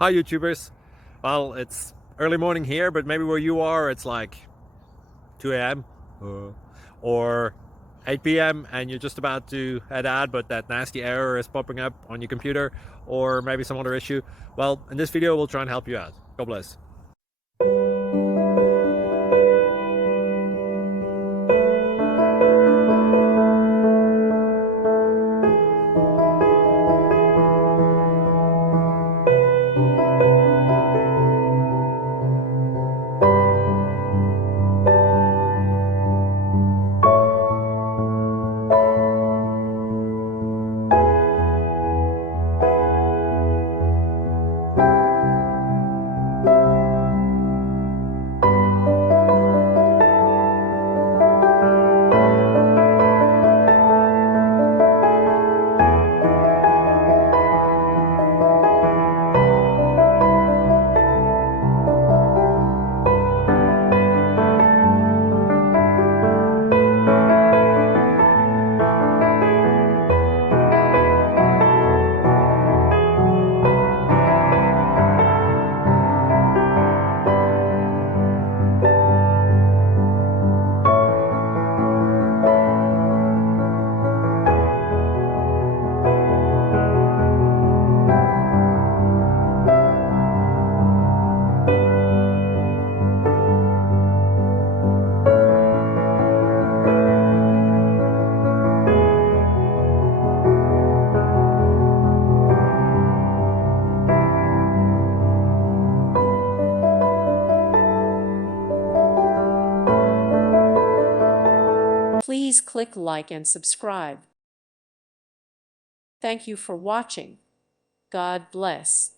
Hi YouTubers. Well, it's early morning here, but maybe where you are it's like 2 a.m. Or 8 p.m. and you're just about to head out, but that nasty error is popping up on your computer, or maybe some other issue. Well, in this video we'll try and help you out. God bless. Please click like and subscribe. Thank you for watching. God bless.